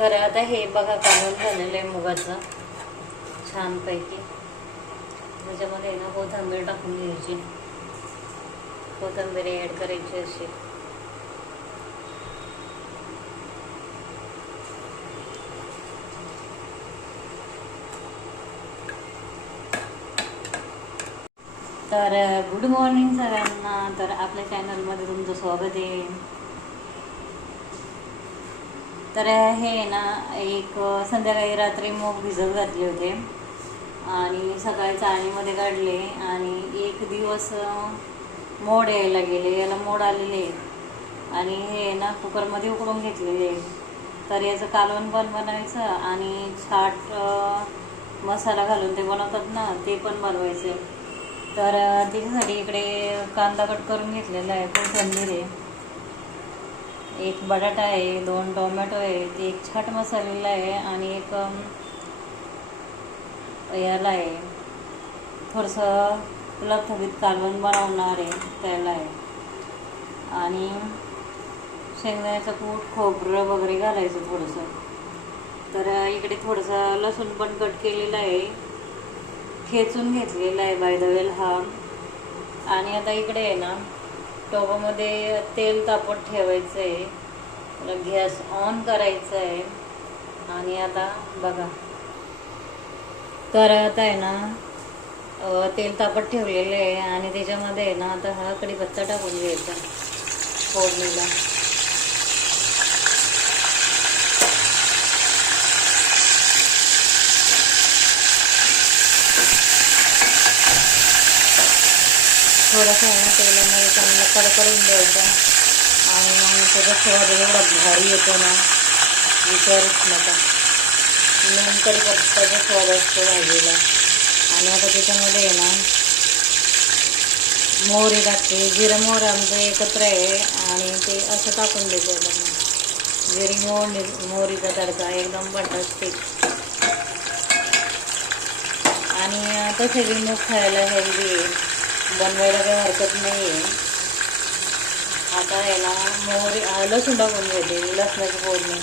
तर आता हे बघा कालवण झालेलं आहे मुगाचं छानपैकी. त्याच्यामध्ये ना कोथिंबीर टाकून घ्यायची, कोथिंबीर ॲड करायची अशी. तर गुड मॉर्निंग सगळ्यांना. तर आपल्या चॅनलमध्ये तुमचं स्वागत आहे. तर हे ना एक संध्याकाळी रात्री मूग भिजत घातले होते आणि सकाळी चाळणीमध्ये काढले आणि एक दिवस मोड यायला गेले, याला मोड आलेले आणि हे ना कुकरमध्ये उकडून घेतलेले. तर याचं कालवण पण बनवायचं आणि छाट मसाला घालून ते बनवतात ना, ते पण बनवायचं. तर त्याच्यासाठी इकडे कांदा कट करून घेतलेला आहे, कोथिंबीर आहे, एक बटाटा आहे, 2 टोमॅटो आहेत, एक छाट मसालेला आहे आणि एक याला आहे थोडंसं लथबीत कालवण बनवणार आहे त्याला आहे. आणि शेंगदाण्याचं कूट, खोबरं वगैरे घालायचं थोडंसं. तर इकडे थोडंसं लसूण पण कट केलेलं आहे, खेचून घेतलेला आहे बाय द वे हा. आणि आता इकडे आहे ना टोपामध्ये तेल तापत ठेवायचं आहे, गॅस ऑन करायचं आहे. आणि आता बघा, तर आता आहे ना तेल तापत ठेवलेलं आहे आणि त्याच्यामध्ये आहे ना आता हा कढीपत्ता टाकून घ्यायचा फोडणीला. थोडंसं आहे ना तेलामध्ये चांगलं कडकडून द्यायचं आणि मग त्याचा स्वाद एवढा भारी येतो ना, विचारूच नका. मेन कढीपत्त्याचा स्वाद असतो भाजीला. आणि आता त्याच्यामध्ये आहे ना मोहरी टाकते, जिरं मोहरी आमचं एकत्र आहे आणि ते असं टाकून देते. जिरी मोहरीचा तडका एकदम फंटास्टिक. आणि तसे बी मूग खायला हेल्दी आहे, बनवायला काही हरकत नाही आहे. आता आहे ना मोहरी लसूण टाकून घेते, लसणाची फोडणी.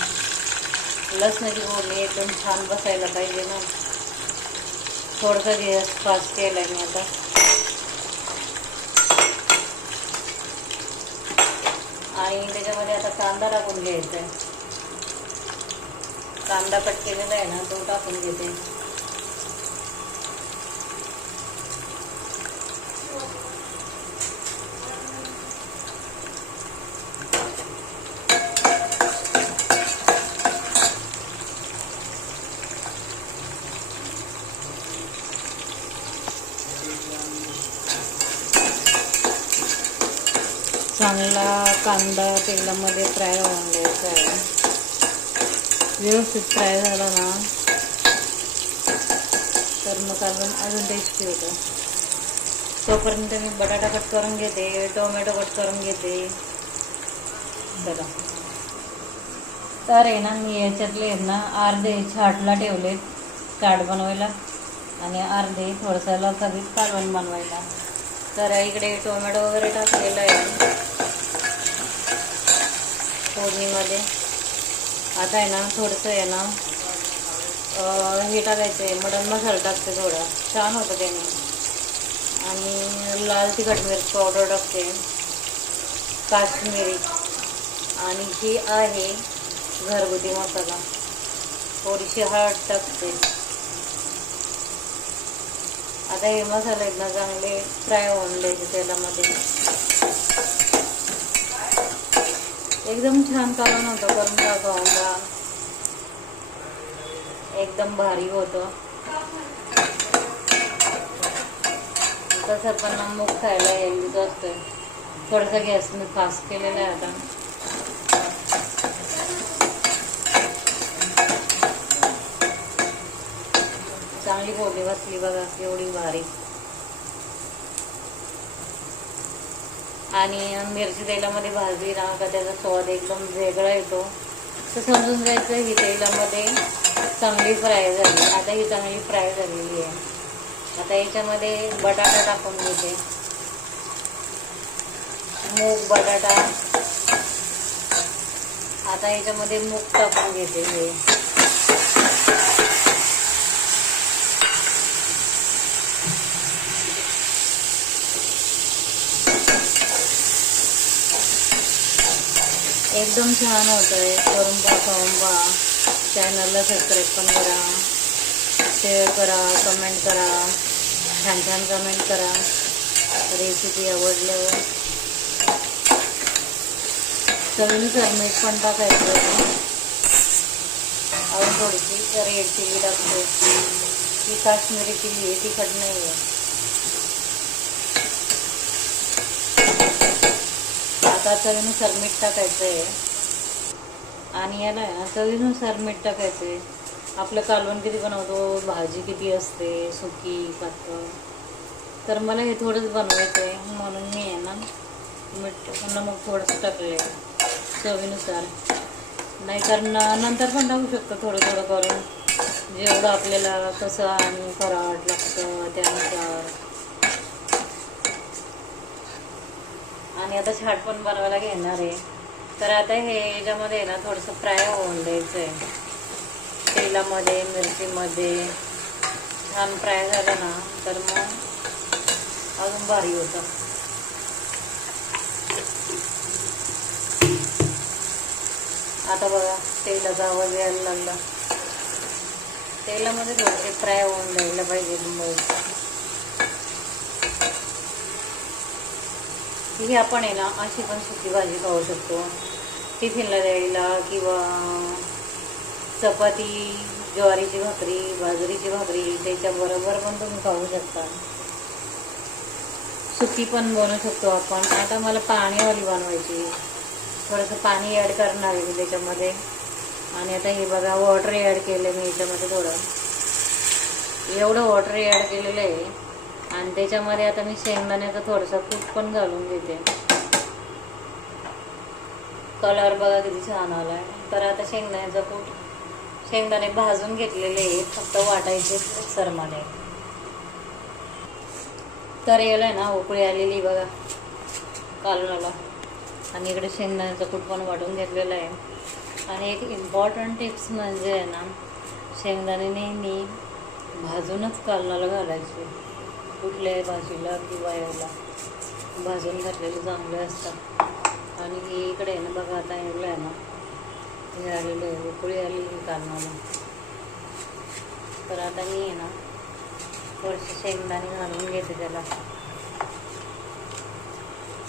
लसणाची फोडणी एकदम छान बसायला पाहिजे ना. थोडंसं गॅस फास्ट केला मी आता. आणि त्याच्यामध्ये आता कांदा टाकून घ्यायचा आहे, कांदा कट केलेला आहे ना तो टाकून घेते. चांगला कांदा तेलामध्ये फ्राय होऊन द्यायचा आहे. व्यवस्थित फ्राय झाला ना तर मग कालवण अजून टेस्टी होतं. तोपर्यंत मी बटाटा कट करून घेते, टोमॅटो कट करून घेते. बघा, तर आहे ना मी याच्यातले आहेत ना अर्धे छाटला ठेवले चाट बनवायला आणि अर्धे थोडंसं लवकरीत कालवण बनवायला. तर इकडे टोमॅटो वगैरे टाकलेलं आहे फोडणीमध्ये. आता आहे ना थोडंसं आहे ना हे टाकायचं आहे, मटण मसाला टाकते थोडा, छान होतं त्याने. आणि लाल तिखट मिरची पावडर टाकते, काश्मीरी. आणि ही आहे घरगुती मसाला, थोडीशी हळद टाकते. आता हे मसाले आहेत ना चांगले फ्राय होऊन द्यायचे तेलामध्ये. एकदम छान कालवण होतं, करून टाका, एकदम भारी होतं. तसं पण मूग खायला हेल्दीच असतं. थोडंसं गॅस मी फास्ट केलेला आहे आता. चांगली फोडणी बसली बघा, एवढी भारी. आणि मिरची तेलामध्ये भाजली ना का त्याचा स्वाद एकदम वेगळा येतो. तर समजून जायचं ही तेलामध्ये चांगली फ्राय झाली. आता ही चांगली फ्राय झालेली आहे. आता याच्यामध्ये बटाटा टाकून घेते, मूग, बटाटा आता याच्यामध्ये मूग टाकून घेते हे. एकदम छान होत आहे. करून पहा, खाऊन पहा. चॅनलला सबस्क्राईब पण करा, शेअर करा, कमेंट करा, छान छान कमेंट करा. रेसिपी आवडल्यावर चवीनुसार मीठ पण टाकायचं. अजून थोडीशी रेड चिली टाकते. ही काश्मीरी चिली आहे, तिखट नाही आहे. आता चवीनुसार मीठ टाकायचं आहे. आणि याला आहे ना चवीनुसार मीठ टाकायचं आहे. आपलं कालवण किती बनवतो, भाजी किती असते, सुकी पातळ, तर मला हे थोडंच बनवायचं आहे. म्हणून मी आहे ना मीठ नमक थोडंसं टाकलं आहे चवीनुसार. नाहीतर नंतर पण टाकू शकतो थोडं थोडं करून, जेवढं आपल्याला कसं आणि करावं लागतं त्यानुसार. आणि आता छाट पण बनवायला घेणार आहे. तर आता हे याच्यामध्ये ना थोडंसं फ्राय होऊन द्यायचं आहे तेलामध्ये, मिरचीमध्ये. छान फ्राय झालं ना तर मग अजून भारी होतं. आता बघा तेलाचा आवाज यायला लागला. तेलामध्ये थोडेसे फ्राय होऊन द्यायला पाहिजे. ही आपण आहे ना अशी पण सुकी भाजी खाऊ शकतो टिफिनला द्यायला, किंवा चपाती, ज्वारीची भाकरी, बाजरीची भाकरी त्याच्याबरोबर पण तुम्ही खाऊ शकता. सुकी पण बनवू शकतो आपण. आता मला पाणीवाली बनवायची, थोडंसं पाणी ॲड करणार आहे मी त्याच्यामध्ये. आणि आता हे बघा वॉटर ॲड केलं मी याच्यामध्ये. थोडं एवढं वॉटर ॲड केलेलं आहे. आणि त्याच्यामध्ये आता मी शेंगदाण्याचं थोडंसं कूट पण घालून देते. कलर बघा किती छान आला आहे. तर आता शेंगदाण्याचा कूट, शेंगदाणे भाजून घेतलेले आहेत, फक्त वाटायचे मिक्सरमध्ये. तर याला ना उकळी आलेली बघा कालवणाला. आणि इकडे शेंगदाण्याचा कूट पण वाटून घेतलेला आहे. आणि एक इम्पॉर्टंट टिप्स म्हणजे आहे ना, शेंगदाणे नेहमी भाजूनच कालवणाला घालायचे. कुठल्याही भाजीला किंवा याला भाजून घातलेले चांगले असतात. आणि हे इकडे आहे ना बघा आता एवढं आहे ना हे आलेलं आहे, उकळी आलेली कालवणाला. तर आता मी आहे ना थोडेसे शेंगदाणे घालून घेते त्याला.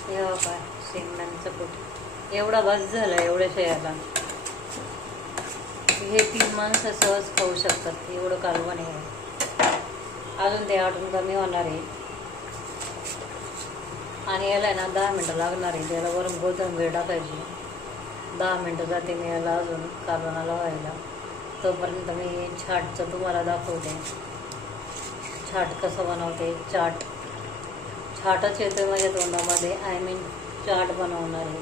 हे बघा शेंगदाण्याचं कूट एवढा बस झाला एवढ्या याला. हे 3 माणसं सहज खाऊ शकतात एवढं कालवण आहे. अजून ते आटून कमी होणार आहे. आणि याला ना 10 मिनटं लागणार आहे. त्याला वरून कोथिंबीर टाकायची. 10 मिनटं जाते मी याला अजून कालवणाला व्हायला. तोपर्यंत मी छाटचं तुम्हाला दाखवते. छाट कसं बनवते. छाटच येतं माझ्या तोंडामध्ये. आय मीन चाट बनवणार आहे.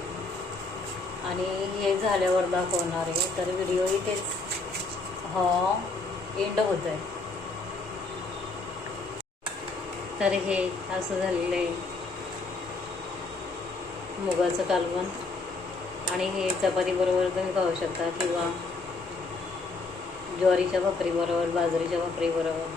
आणि हे झाल्यावर दाखवणार आहे. तर व्हिडिओ इथेच एंड होत आहे. तर हे असं झालेलं आहे मुगाचं कालवण. आणि हे चपातीबरोबर तुम्ही खाऊ शकता, किंवा ज्वारीच्या भाकरीबरोबर, बाजरीच्या भाकरीबरोबर.